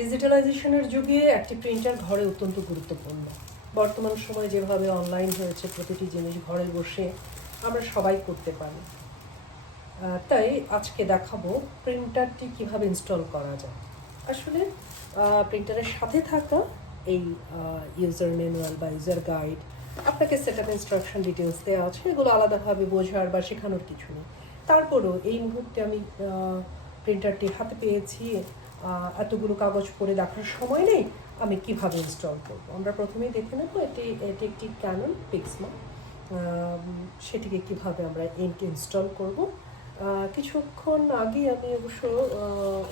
ডিজিটালাইজেশনের যুগে একটি প্রিন্টার ঘরে অত্যন্ত গুরুত্বপূর্ণ। বর্তমান সময়ে যেভাবে অনলাইন হয়েছে, প্রতিটি জিনিস ঘরে বসে আমরা সবাই করতে পারি। তাই আজকে দেখাবো প্রিন্টারটি কিভাবে ইনস্টল করা যায়। আসলে প্রিন্টারের সাথে থাকা এই ইউজার ম্যানুয়াল বা ইউজার গাইড, আপনাকে সেট আপ ইনস্ট্রাকশন ডিটেলস দেওয়া আছে, এগুলো আলাদাভাবে বোঝার বা শেখানোর কিছু নেই। তারপরেও এই মুহূর্তে আমি প্রিন্টারটি হাতে পেয়েছি, এতগুলো কাগজ পড়ে দেখার সময় নেই আমি কিভাবে ইনস্টল করব। আমরা প্রথমেই দেখে নেব এটি একটি ক্যানন পিক্সমা, সেটিকে কিভাবে আমরা ইনস্টল করব। কিছুক্ষণ আগে আমি অবশ্য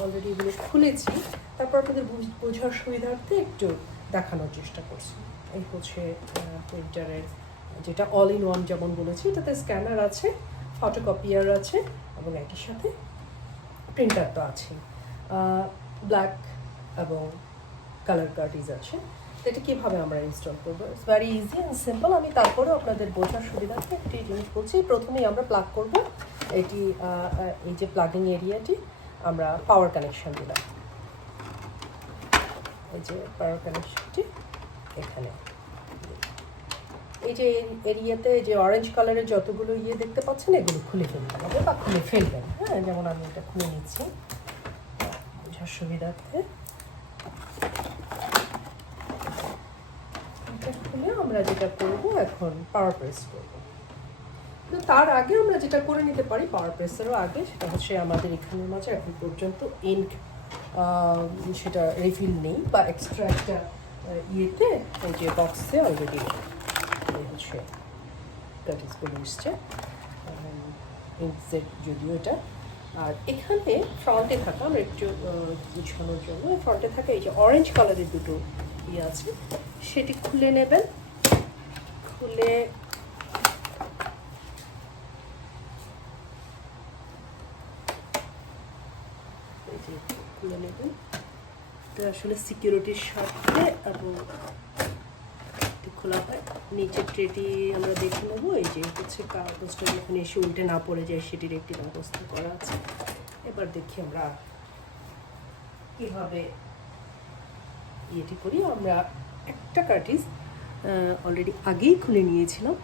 অলরেডি এগুলো খুলেছি, তারপর আপনাদের বোঝার সুবিধার্থে একটু দেখানোর চেষ্টা করছি। এই হচ্ছে প্রিন্টারের যেটা অল ইন ওয়ান যেমন বলেছি, এটাতে স্ক্যানার আছে, ফটোকপিয়ার আছে এবং একই সাথে প্রিন্টার তো আছে, ব্ল্যাক এবং কালার কার্টিজ আছে। এটা কীভাবে আমরা ইনস্টল করবো, it's very easy and simple. আমি তারপরেও আপনাদের বোঝার সুবিধার্থে একটি জিনিস বলছি। প্রথমেই আমরা প্লাগ করব এটি, এই যে প্লাগিং এরিয়াটি আমরা পাওয়ার কানেকশন দিলাম। এই যে পাওয়ার কানেকশনটি এখানে, এই যে এরিয়াতে যে অরেঞ্জ কালারের যতগুলো দেখতে পাচ্ছেন এগুলো খুলে ফেলতে হবে বা খুলে ফেলবেন। হ্যাঁ, যেমন আমি এটা খুলে নিচ্ছি বোঝার সুবিধার্থে। এটা খুলে আমরা যেটা করব এখন পাওয়ার প্রেস করব। তো তার আগে আমরা যেটা করে নিতে পারি পাওয়ার প্রেসেরও আগে, সেটা হচ্ছে আমাদের এখানের মাঝে এখন পর্যন্ত ইঙ্ক সেটা রিফিল নেই বা এক্সট্রা একটা ইয়েতে এই যে বক্সে অলরেডি হচ্ছে কার্টিজগুলো এসছে, ইঙ্কজেট যদিও এটা। আর এখানে ফ্রন্টে থাকা আমরা একটু গুছানোর জন্য ফ্রন্টে থাকা এই যে অরেঞ্জ কালারের দুটো ইয়ে আছে, সেটি খুলে নেবেন। খুলে এই যে খুলে নেবেন। এটা আসলে সিকিউরিটির স্বার্থে এবং খোলা হয়। নিচের ট্রেটি আমরা দেখে নেবো, এই যে হচ্ছে কাগজটা যখন এসে উল্টে না পড়ে যায় সেটির একটি ব্যবস্থা করা আছে। এবার দেখি আমরা কীভাবে ইয়েটি করি। আমরা একটা কার্টিজ অলরেডি আগেই খুলে নিয়েছিলাম।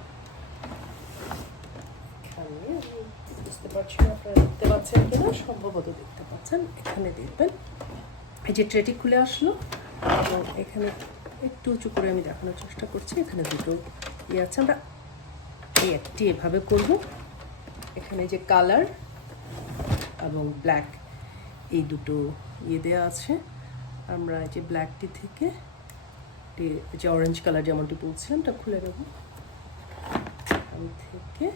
এখানে বুঝতে পারছি না আপনারা দেখতে পাচ্ছেন কিনা, সম্ভবত দেখতে পাচ্ছেন। এখানে দেখবেন এই যে ট্রেটি খুলে আসলো এবং এখানে একটু উঁচু করে আমি দেখানোর চেষ্টা করছি। এখানে দুটো ইয়ে আছে, আমরা এই একটি এভাবে করব। এখানে যে কালার এবং ব্ল্যাক এই দুটো ইয়ে দেওয়া আছে, আমরা এই যে ব্ল্যাকটি থেকে যে অরেঞ্জ কালার যেমনটি বলছিলাম এটা খুলে দেবো। আমি থেকে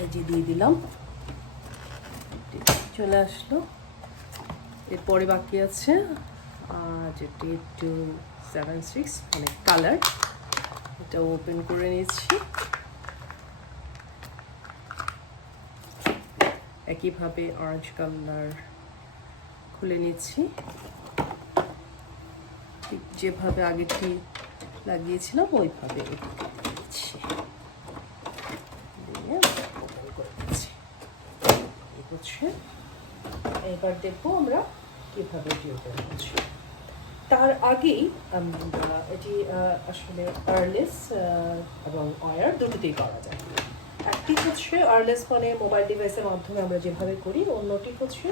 এই যে দিয়ে দিলাম, চলে আসলো। এরপরে বাকি আছে যেটি 276 মানে কালার, এটা ওপেন করে নিচ্ছি। একইভাবে অরেঞ্জ কালার খুলে নিচ্ছি, ঠিক যেভাবে আগেরটি লাগিয়েছিলাম ওইভাবে দিচ্ছি, দিয়ে ওপেন করে দিচ্ছি। এই হচ্ছে, এবার দেখবো আমরা কীভাবে এটি ওপেন করছি। তার আগেই আমরা এটি আসলে ওয়্যারলেস এবং ওয়্যার দুটোতেই করা যায়। একটি হচ্ছে ওয়্যারলেস মানে মোবাইল ডিভাইসের মাধ্যমে আমরা যেভাবে করি, অন্যটি হচ্ছে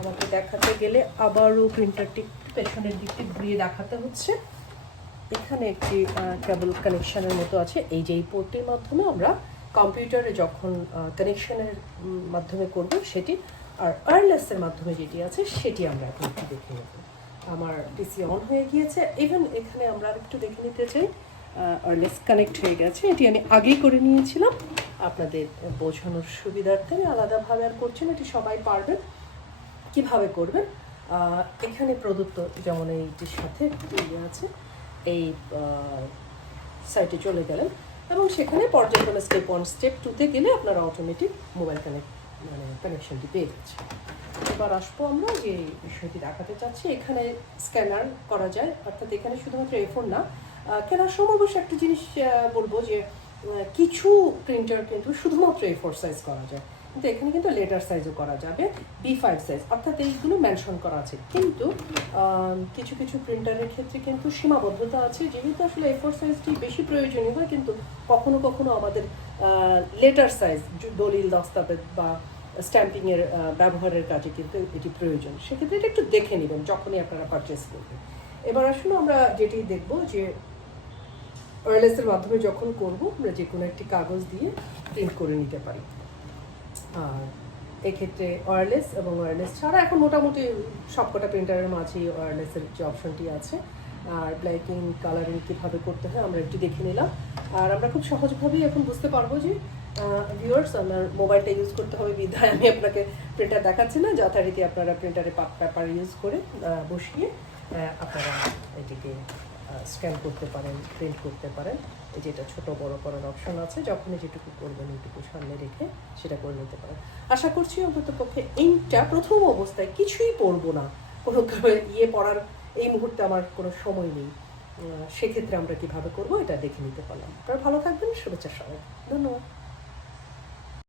আমাকে দেখাতে গেলে আবারও প্রিন্টারটি পেছনের দিকটি ঘুরিয়ে দেখাতে হচ্ছে। এখানে একটি কেবল কানেকশানের মতো আছে, এই যে এই পোর্টটির মাধ্যমে আমরা কম্পিউটারে যখন কানেকশানের মাধ্যমে করব সেটি, আর ওয়্যারলেসের মাধ্যমে যেটি আছে সেটি আমরা এখন একটু দেখে নেব। আমার পিসি অন হয়ে গিয়েছে। ইভেন এখানে আমরা একটু দেখে নিতে চাই, ওয়্যারলেস কানেক্ট হয়ে গেছে। এটি আমি আগেই করে নিয়েছিলাম আপনাদের বোঝানোর সুবিধার্থে, আলাদাভাবে আর করছি না, এটি সবাই পারবেন কীভাবে করবেন। এখানে প্রদত্ত যেমন এইটির সাথে ইয়ে আছে, এই সাইটে চলে গেলেন এবং সেখানে পর্যায়ক্রমে স্টেপ 1 স্টেপ 2তে গেলে আপনারা অটোমেটিক মোবাইল কানেকশনটি পেয়ে যাচ্ছে। এবার আসবো আমরা যে বিষয়টি দেখাতে চাচ্ছি। এখানে স্ক্যানার করা যায়, অর্থাৎ এখানে শুধুমাত্র A4 না, কেনার সময় অবশ্য একটা জিনিস বলবো যে কিছু প্রিন্টার কিন্তু শুধুমাত্র A4 সাইজ করা যায়, কিন্তু এখানে কিন্তু লেটার সাইজও করা যাবে, B5 সাইজ, অর্থাৎ এইগুলো মেনশন করা আছে। কিন্তু কিছু কিছু প্রিন্টারের ক্ষেত্রে কিন্তু সীমাবদ্ধতা আছে, যেহেতু আসলে A4 সাইজটি বেশি প্রয়োজনীয় হয়, কিন্তু কখনো কখনো আমাদের লেটার সাইজ দলিল দস্তাবেজ বা স্ট্যাম্পিংয়ের ব্যবহারের কাজে কিন্তু এটি প্রয়োজন। সেক্ষেত্রে এটা একটু দেখে নেবেন যখনই আপনারা পারচেস করবেন। এবার আসলে আমরা যেটি দেখব যে ওয়্যারলেসের মাধ্যমে যখন করব, আমরা যে কোনো একটি কাগজ দিয়ে প্রিন্ট করে নিতে পারি। আর এক্ষেত্রে ওয়্যারলেস এবং ওয়্যারলেস ছাড়া এখন মোটামুটি সবকটা প্রিন্টারের মাঝেই ওয়্যারলেসের যে অপশনটি আছে। আর ব্ল্যাকিং কালারিং কীভাবে করতে হয় আমরা একটু দেখে নিলাম। আর আমরা খুব সহজভাবেই এখন বুঝতে পারবো যে ভিউয়ার্স, আমার মোবাইলটা ইউজ করতে হবে বিধায় আমি আপনাকে প্রিন্টার দেখাচ্ছি না, যথারীতি আপনারা প্রিন্টারে পেপার ইউজ করে বসিয়ে আপনারা এটিকে স্ক্যান করতে পারেন, প্রিন্ট করতে পারেন। এই যেটা ছোট বড় করার অপশন আছে, যখনই যেটুকু করবেন এইটুকু সামনে রেখে সেটা করে নিতে পারেন। আশা করছি অন্ততপক্ষে এইটা প্রথম অবস্থায় কিছুই পড়বো না, কোনো পড়ার এই মুহূর্তে আমার কোনো সময় নেই, সেক্ষেত্রে আমরা কীভাবে করবো এটা দেখে নিতে পারলাম। আপনারা ভালো থাকবেন, শুভেচ্ছা সবাই, ধন্যবাদ।